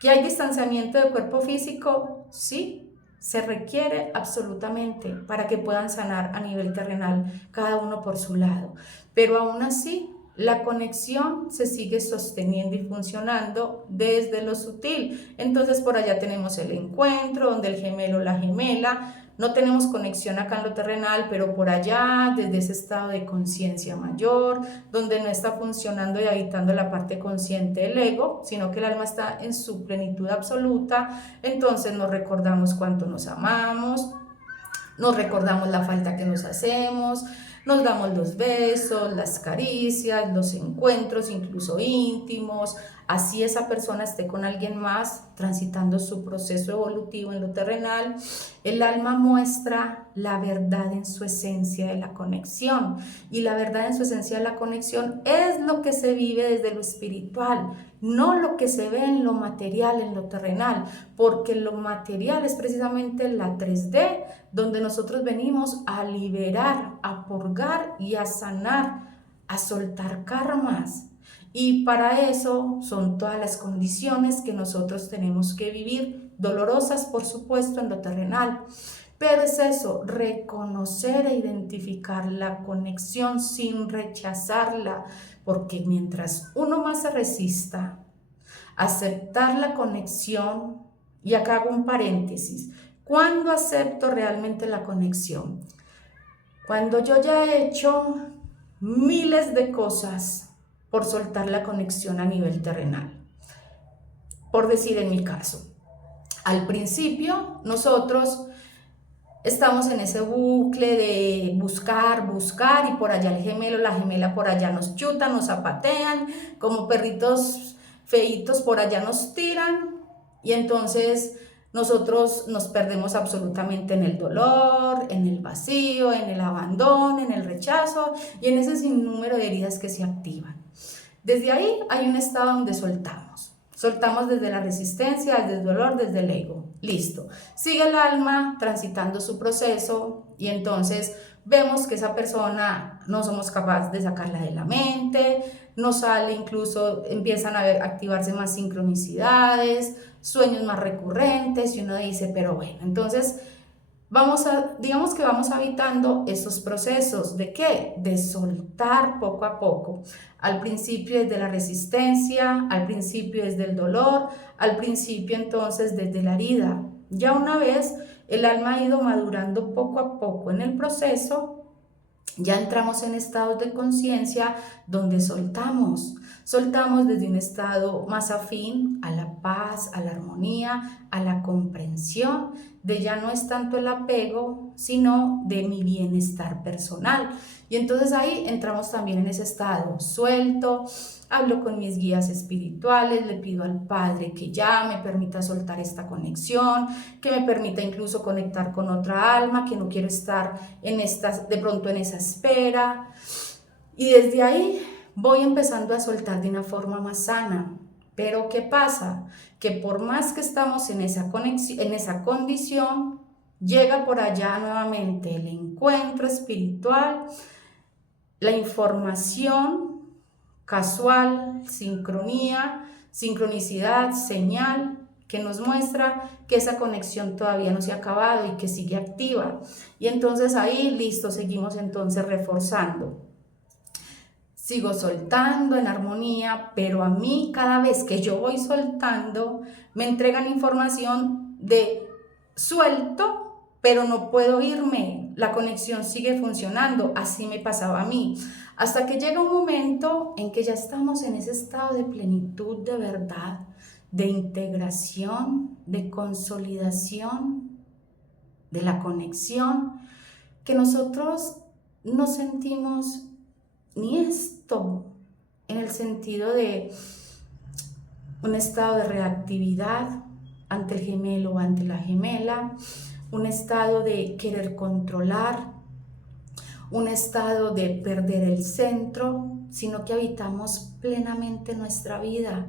¿Que hay distanciamiento de cuerpo físico? Sí, se requiere absolutamente para que puedan sanar a nivel terrenal, cada uno por su lado. Pero aún así, la conexión se sigue sosteniendo y funcionando desde lo sutil. Entonces por allá tenemos el encuentro, donde el gemelo o la gemela, no tenemos conexión acá en lo terrenal, pero por allá, desde ese estado de conciencia mayor, donde no está funcionando y habitando la parte consciente del ego, sino que el alma está en su plenitud absoluta, entonces nos recordamos cuánto nos amamos, nos recordamos la falta que nos hacemos, nos damos los besos, las caricias, los encuentros, incluso íntimos. Así esa persona esté con alguien más, transitando su proceso evolutivo en lo terrenal, el alma muestra la verdad en su esencia de la conexión. Y la verdad en su esencia de la conexión es lo que se vive desde lo espiritual, no lo que se ve en lo material, en lo terrenal, porque lo material es precisamente la 3D, donde nosotros venimos a liberar, a purgar y a sanar, a soltar karmas. Y para eso son todas las condiciones que nosotros tenemos que vivir, dolorosas por supuesto en lo terrenal. Pero es eso, reconocer e identificar la conexión sin rechazarla, porque mientras uno más se resista a aceptar la conexión, y acá hago un paréntesis, ¿cuándo acepto realmente la conexión? Cuando yo ya he hecho miles de cosas por soltar la conexión a nivel terrenal. Por decir en mi caso, al principio nosotros estamos en ese bucle de buscar y por allá el gemelo, la gemela por allá nos chutan, nos zapatean, como perritos feitos por allá nos tiran y entonces nosotros nos perdemos absolutamente en el dolor, en el vacío, en el abandono, en el rechazo y en ese sinnúmero de heridas que se activan. Desde ahí hay un estado donde soltamos. Soltamos desde la resistencia, desde el dolor, desde el ego. Listo. Sigue el alma transitando su proceso y entonces vemos que esa persona no somos capaces de sacarla de la mente, no sale, incluso empiezan a activarse más sincronicidades, sueños más recurrentes y uno dice, pero bueno, entonces digamos que vamos habitando esos procesos. ¿De qué? De soltar poco a poco. Al principio desde la resistencia, al principio desde el dolor, al principio entonces desde la herida. Ya una vez el alma ha ido madurando poco a poco en el proceso, ya entramos en estados de conciencia donde soltamos desde un estado más afín a la paz, a la armonía, a la comprensión, de ya no es tanto el apego, sino de mi bienestar personal. Y entonces ahí entramos también en ese estado, suelto, hablo con mis guías espirituales, le pido al Padre que ya me permita soltar esta conexión, que me permita incluso conectar con otra alma, que no quiero estar de pronto en esa espera. Y desde ahí voy empezando a soltar de una forma más sana. Pero ¿qué pasa? Que por más que estamos en esa conexión, en esa condición, llega por allá nuevamente el encuentro espiritual, la información casual, sincronía, sincronicidad, señal que nos muestra que esa conexión todavía no se ha acabado y que sigue activa. Y entonces ahí, listo, seguimos entonces reforzando. Sigo soltando en armonía, pero a mí cada vez que yo voy soltando, me entregan información de suelto, pero no puedo irme, la conexión sigue funcionando, así me pasaba a mí, hasta que llega un momento en que ya estamos en ese estado de plenitud de verdad, de integración, de consolidación, de la conexión, que nosotros no sentimos ni esto en el sentido de un estado de reactividad ante el gemelo o ante la gemela, un estado de querer controlar, un estado de perder el centro, sino que habitamos plenamente nuestra vida.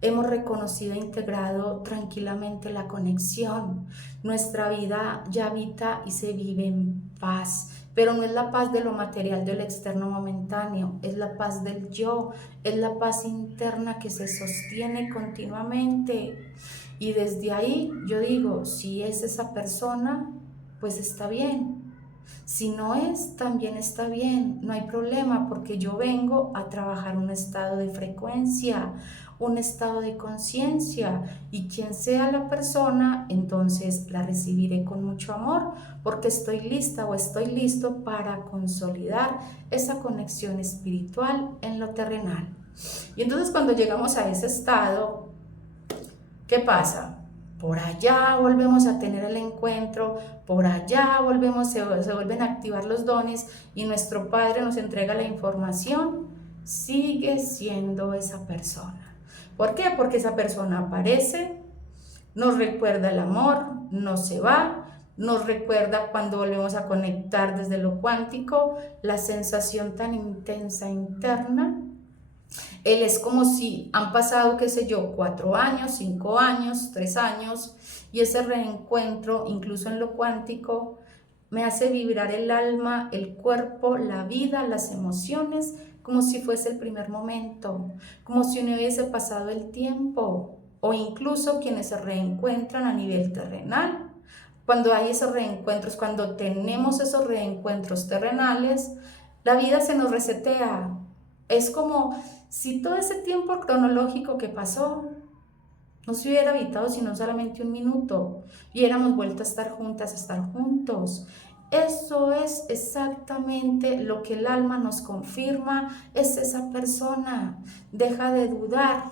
Hemos reconocido e integrado tranquilamente la conexión. Nuestra vida ya habita y se vive en paz, pero no es la paz de lo material, del externo momentáneo, es la paz del yo, es la paz interna que se sostiene continuamente. Y desde ahí yo digo, si es esa persona, pues está bien. Si no es, también está bien, no hay problema, porque yo vengo a trabajar un estado de frecuencia, un estado de conciencia, y quien sea la persona, entonces la recibiré con mucho amor, porque estoy lista o estoy listo para consolidar esa conexión espiritual en lo terrenal. Y entonces cuando llegamos a ese estado, ¿qué pasa? Por allá volvemos a tener el encuentro, por allá se vuelven a activar los dones y nuestro Padre nos entrega la información, sigue siendo esa persona. ¿Por qué? Porque esa persona aparece, nos recuerda el amor, no se va, nos recuerda cuando volvemos a conectar desde lo cuántico, la sensación tan intensa interna. Él es como si han pasado, qué sé yo, 4 años, 5 años, 3 años, y ese reencuentro, incluso en lo cuántico, me hace vibrar el alma, el cuerpo, la vida, las emociones, como si fuese el primer momento, como si no hubiese pasado el tiempo, o incluso quienes se reencuentran a nivel terrenal. Cuando hay esos reencuentros, cuando tenemos esos reencuentros terrenales, la vida se nos resetea. Es como si todo ese tiempo cronológico que pasó no se hubiera habitado sino solamente un minuto y hubiéramos vuelto a estar juntas, a estar juntos. Eso es exactamente lo que el alma nos confirma, es esa persona. Deja de dudar,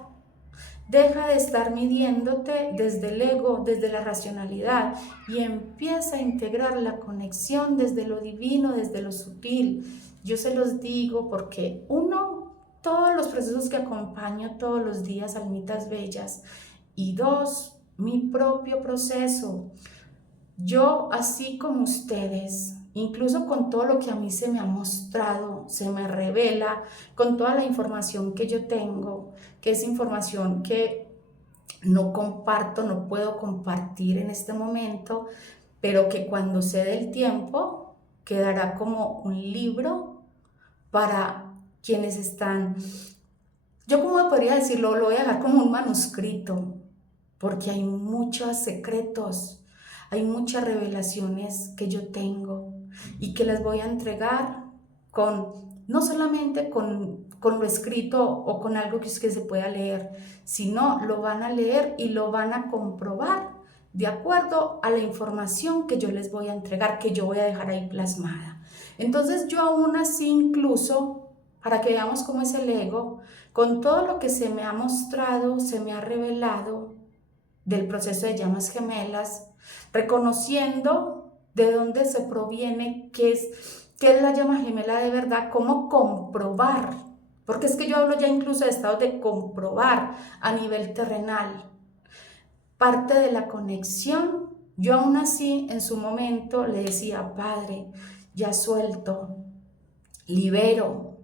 deja de estar midiéndote desde el ego, desde la racionalidad, y empieza a integrar la conexión desde lo divino, desde lo sutil. Yo se los digo porque uno, todos los procesos que acompaño todos los días, almitas bellas, y dos, mi propio proceso. Yo, así como ustedes, incluso con todo lo que a mí se me ha mostrado, se me revela, con toda la información que yo tengo, que es información que no comparto, no puedo compartir en este momento, pero que cuando se dé el tiempo quedará como un libro para quienes están, yo como podría decirlo, lo voy a dejar como un manuscrito, porque hay muchos secretos, hay muchas revelaciones que yo tengo y que las voy a entregar no solamente con lo escrito o con algo que se pueda leer, sino lo van a leer y lo van a comprobar de acuerdo a la información que yo les voy a entregar, que yo voy a dejar ahí plasmada. Entonces yo aún así, incluso, para que veamos cómo es el ego, con todo lo que se me ha mostrado, se me ha revelado del proceso de llamas gemelas, reconociendo de dónde se proviene, qué es la llama gemela de verdad, cómo comprobar, porque es que yo hablo ya incluso de estados de comprobar a nivel terrenal, parte de la conexión. Yo aún así en su momento le decía, Padre, ya suelto, libero,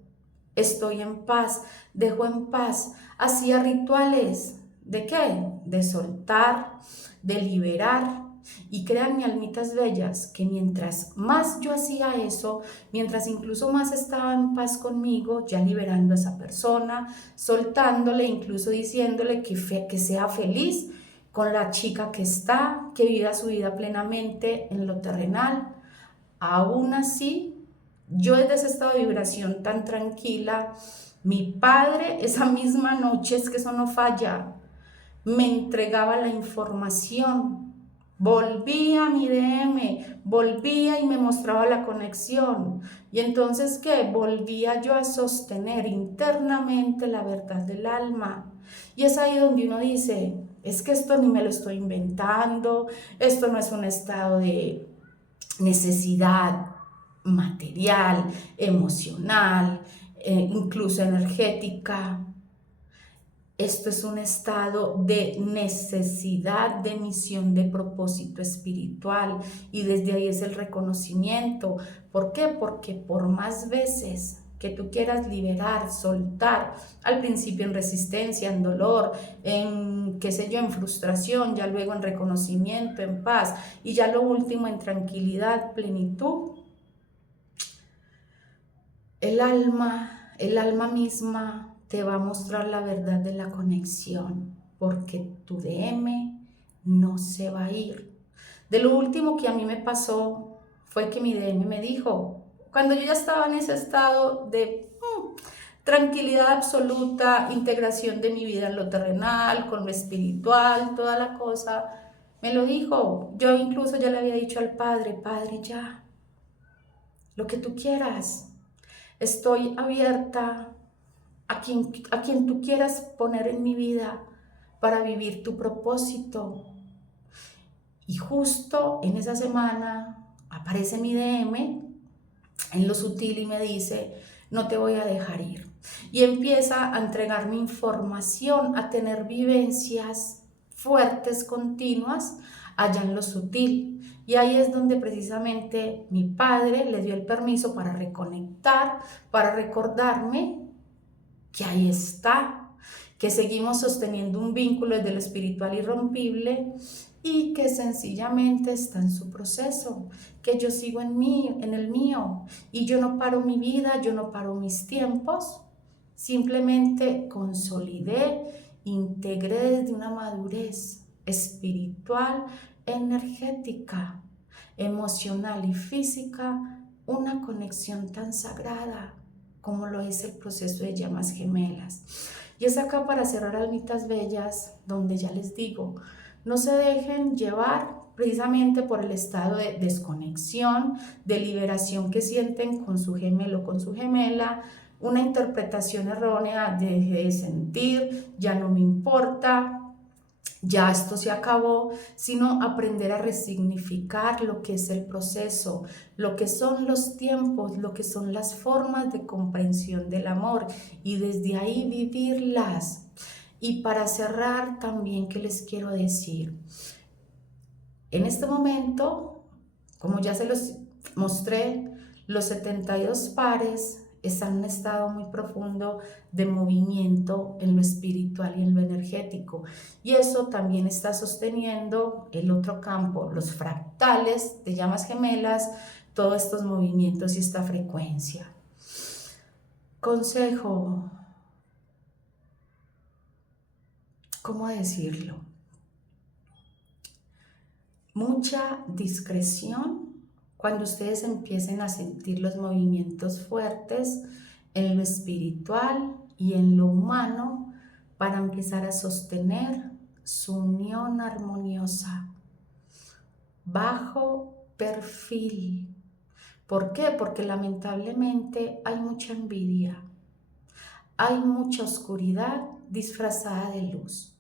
estoy en paz, dejo en paz, hacía rituales. ¿De qué? De soltar, de liberar. Y créanme, almitas bellas, que mientras más yo hacía eso, mientras incluso más estaba en paz conmigo, ya liberando a esa persona, soltándole, incluso diciéndole que sea feliz con la chica que está, que viva su vida plenamente en lo terrenal. Aún así, yo desde ese estado de vibración tan tranquila, mi padre esa misma noche, es que eso no falla, me entregaba la información. Volví a mi DM volvía y me mostraba la conexión. Y entonces, ¿qué? Volvía yo a sostener internamente la verdad del alma. Y es ahí donde uno dice, es que esto ni me lo estoy inventando, esto no es un estado de necesidad material, emocional, incluso energética. Esto es un estado de necesidad, de misión, de propósito espiritual, y desde ahí es el reconocimiento. ¿Por qué? Porque por más veces que tú quieras liberar, soltar, al principio en resistencia, en dolor, en qué sé yo, en frustración, ya luego en reconocimiento, en paz, y ya lo último en tranquilidad, plenitud, el alma misma te va a mostrar la verdad de la conexión, porque tu DM no se va a ir. De lo último que a mí me pasó fue que mi DM me dijo, cuando yo ya estaba en ese estado de tranquilidad absoluta, integración de mi vida en lo terrenal, con lo espiritual, toda la cosa, me lo dijo. Yo incluso ya le había dicho al Padre, Padre, ya, lo que tú quieras. Estoy abierta a quien tú quieras poner en mi vida para vivir tu propósito. Y justo en esa semana aparece mi DM en lo sutil y me dice, no te voy a dejar ir. Y empieza a entregarme información, a tener vivencias fuertes, continuas, allá en lo sutil. Y ahí es donde precisamente mi padre le dio el permiso para reconectar, para recordarme que ahí está, que seguimos sosteniendo un vínculo desde lo espiritual irrompible y que sencillamente está en su proceso, que yo sigo en el mío, y yo no paro mi vida, yo no paro mis tiempos, simplemente consolidé, integré desde una madurez espiritual, energética, emocional y física, una conexión tan sagrada como lo es el proceso de llamas gemelas. Y es acá, para cerrar, almitas bellas, donde ya les digo, no se dejen llevar precisamente por el estado de desconexión, de liberación que sienten con su gemelo, con su gemela, una interpretación errónea de deje de sentir, ya no me importa, ya esto se acabó, sino aprender a resignificar lo que es el proceso, lo que son los tiempos, lo que son las formas de comprensión del amor, y desde ahí vivirlas. Y para cerrar también, ¿qué les quiero decir? En este momento, como ya se los mostré, los 72 pares están en un estado muy profundo de movimiento en lo espiritual y en lo energético. Y eso también está sosteniendo el otro campo, los fractales de llamas gemelas, todos estos movimientos y esta frecuencia. Consejo, ¿cómo decirlo? Mucha discreción cuando ustedes empiecen a sentir los movimientos fuertes en lo espiritual y en lo humano, para empezar a sostener su unión armoniosa. Bajo perfil. ¿Por qué? Porque lamentablemente hay mucha envidia, hay mucha oscuridad disfrazada de luz.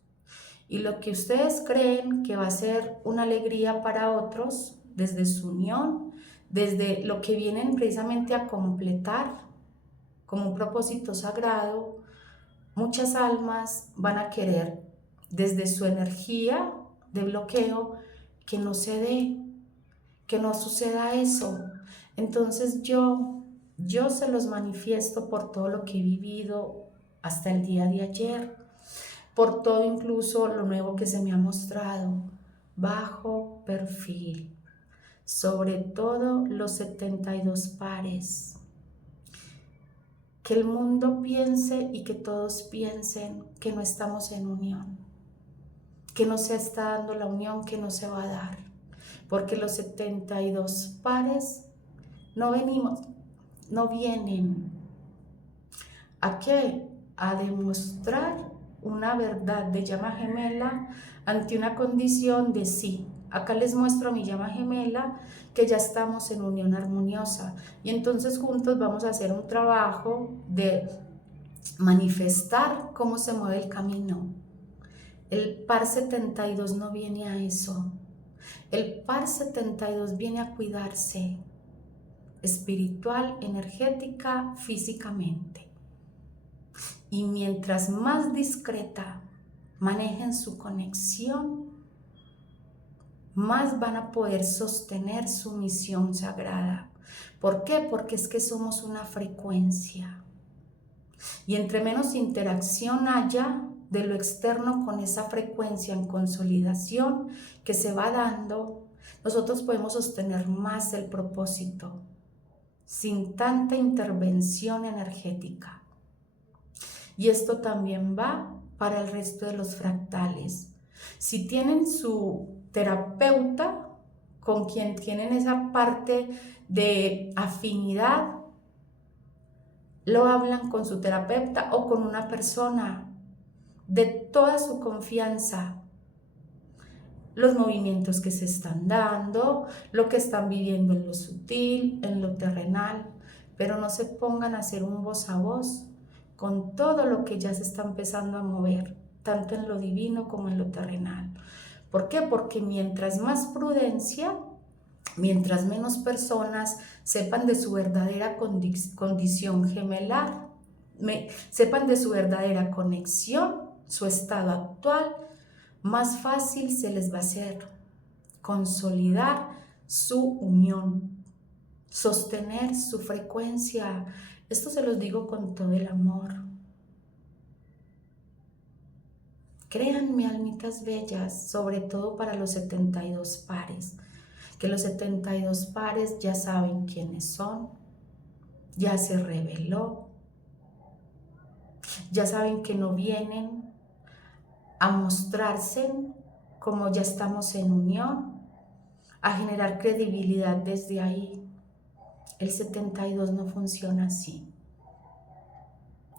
Y lo que ustedes creen que va a ser una alegría para otros, desde su unión, desde lo que vienen precisamente a completar como un propósito sagrado, muchas almas van a querer, desde su energía de bloqueo, que no se dé, que no suceda eso. Entonces yo se los manifiesto por todo lo que he vivido hasta el día de ayer, por todo incluso lo nuevo que se me ha mostrado. Bajo perfil, sobre todo los 72 pares. Que el mundo piense y que todos piensen que no estamos en unión, que no se está dando la unión, que no se va a dar, porque los 72 pares no vienen ¿a qué? A demostrar una verdad de llama gemela ante una condición de sí, Acá les muestro a mi llama gemela que ya estamos en unión armoniosa y entonces juntos vamos a hacer un trabajo de manifestar cómo se mueve el camino. El par 72 no viene a eso. El par 72 viene a cuidarse espiritual, energética, físicamente. Y mientras más discreta manejen su conexión, más van a poder sostener su misión sagrada. ¿Por qué? Porque es que somos una frecuencia. Y entre menos interacción haya de lo externo con esa frecuencia en consolidación que se va dando, nosotros podemos sostener más el propósito sin tanta intervención energética. Y esto también va para el resto de los fractales. Si tienen su terapeuta con quien tienen esa parte de afinidad, lo hablan con su terapeuta o con una persona de toda su confianza. Los movimientos que se están dando, lo que están viviendo en lo sutil, en lo terrenal, pero no se pongan a hacer un voz a voz con todo lo que ya se está empezando a mover, tanto en lo divino como en lo terrenal. ¿Por qué? Porque mientras más prudencia, mientras menos personas sepan de su verdadera condición gemelar, sepan de su verdadera conexión, su estado actual, más fácil se les va a hacer consolidar su unión, sostener su frecuencia. Esto se los digo con todo el amor. Créanme, almitas bellas, sobre todo para los 72 pares, que los 72 pares ya saben quiénes son, ya se reveló, ya saben que no vienen a mostrarse como ya estamos en unión, a generar credibilidad desde ahí. El 72 no funciona así.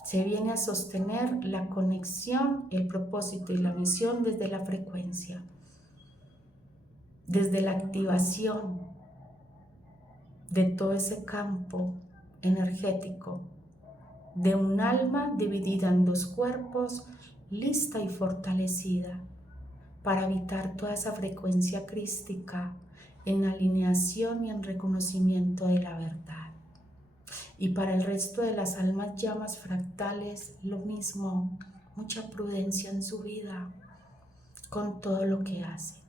Se viene a sostener la conexión, el propósito y la misión desde la frecuencia, desde la activación de todo ese campo energético, de un alma dividida en dos cuerpos, lista y fortalecida para habitar toda esa frecuencia crística en alineación y en reconocimiento de la verdad. Y para el resto de las almas llamas fractales, lo mismo, mucha prudencia en su vida, con todo lo que hacen,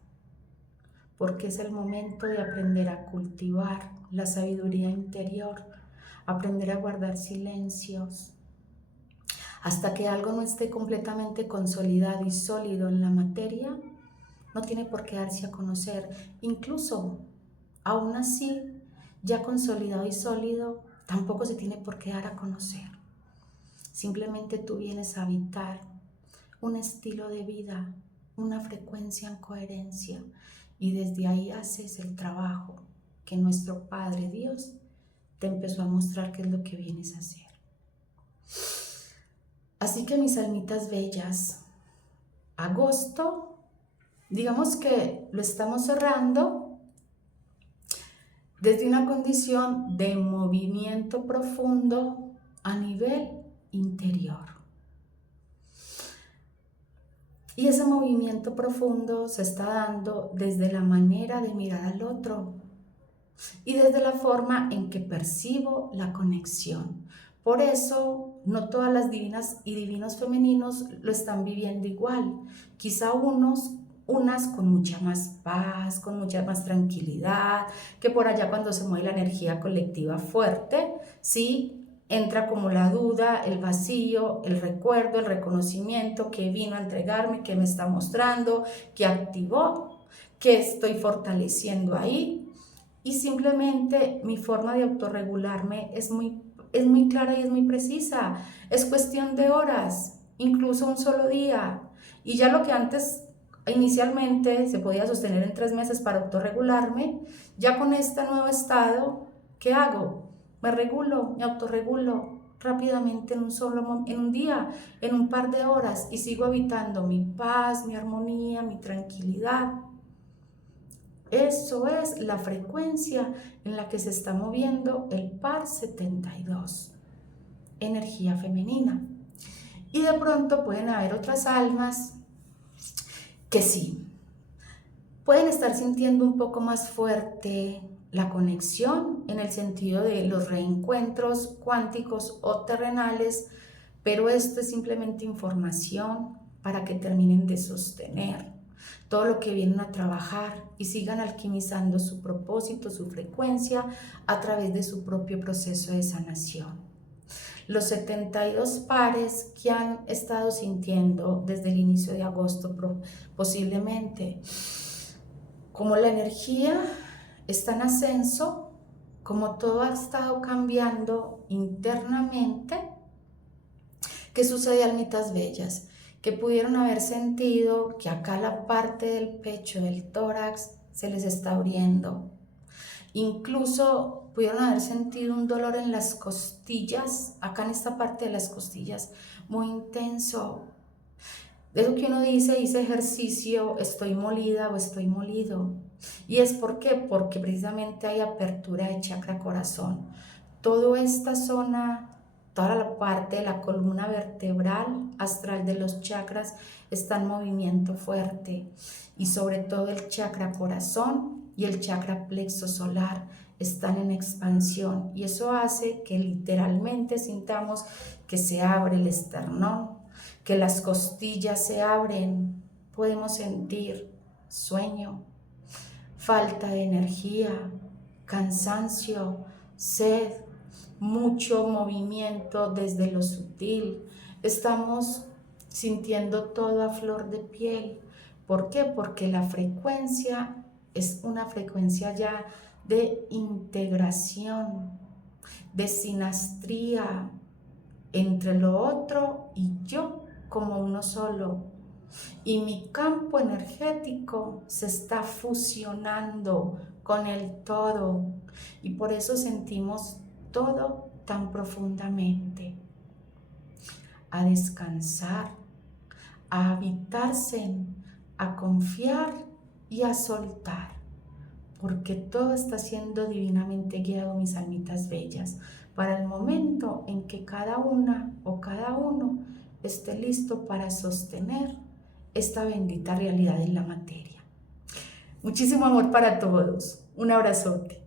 porque es el momento de aprender a cultivar la sabiduría interior, aprender a guardar silencios, hasta que algo no esté completamente consolidado y sólido en la materia, no tiene por qué darse a conocer. Incluso, aún así, ya consolidado y sólido, tampoco se tiene por qué dar a conocer. Simplemente tú vienes a habitar un estilo de vida, una frecuencia en coherencia, y desde ahí haces el trabajo que nuestro Padre Dios te empezó a mostrar qué es lo que vienes a hacer. Así que mis almitas bellas, agosto, digamos que lo estamos cerrando desde una condición de movimiento profundo a nivel interior. Y ese movimiento profundo se está dando desde la manera de mirar al otro y desde la forma en que percibo la conexión. Por eso, no todas las divinas y divinos femeninos lo están viviendo igual. Quizá unas con mucha más paz, con mucha más tranquilidad, que por allá cuando se mueve la energía colectiva fuerte, sí, entra como la duda, el vacío, el recuerdo, el reconocimiento que vino a entregarme, que me está mostrando, que activó, que estoy fortaleciendo ahí. Y simplemente mi forma de autorregularme es muy clara y es muy precisa. Es cuestión de horas, incluso un solo día. Y ya lo que antes inicialmente se podía sostener en 3 meses para autorregularme, ya con este nuevo estado, ¿qué hago? Me regulo, me autorregulo rápidamente en un día, en un par de horas, y sigo habitando mi paz, mi armonía, mi tranquilidad. Eso es la frecuencia en la que se está moviendo el par 72, energía femenina. Y de pronto pueden haber otras almas que sí, pueden estar sintiendo un poco más fuerte la conexión en el sentido de los reencuentros cuánticos o terrenales, pero esto es simplemente información para que terminen de sostener todo lo que vienen a trabajar y sigan alquimizando su propósito, su frecuencia a través de su propio proceso de sanación. Los 72 pares que han estado sintiendo desde el inicio de agosto posiblemente, como la energía está en ascenso, como todo ha estado cambiando internamente, ¿qué sucede, almitas bellas? Que pudieron haber sentido que acá la parte del pecho, del tórax, se les está abriendo. Incluso pudieron haber sentido un dolor en las costillas, acá en esta parte de las costillas, muy intenso. De eso que uno dice, hice ejercicio, estoy molida o estoy molido. ¿Y es por qué? Porque precisamente hay apertura de chakra corazón. Toda esta zona, toda la parte de la columna vertebral astral de los chakras está en movimiento fuerte. Y sobre todo el chakra corazón y el chakra plexo solar están en expansión. Y eso hace que literalmente sintamos que se abre el esternón, que las costillas se abren. Podemos sentir sueño, falta de energía, cansancio, sed, mucho movimiento desde lo sutil. Estamos sintiendo todo a flor de piel. ¿Por qué? Porque la frecuencia es una frecuencia ya de integración, de sinastría entre lo otro y yo como uno solo. Y mi campo energético se está fusionando con el todo y por eso sentimos todo tan profundamente. A descansar, a habitarse, a confiar y a soltar, porque todo está siendo divinamente guiado, mis almitas bellas, para el momento en que cada una o cada uno esté listo para sostener esta bendita realidad en la materia. Muchísimo amor para todos. Un abrazote.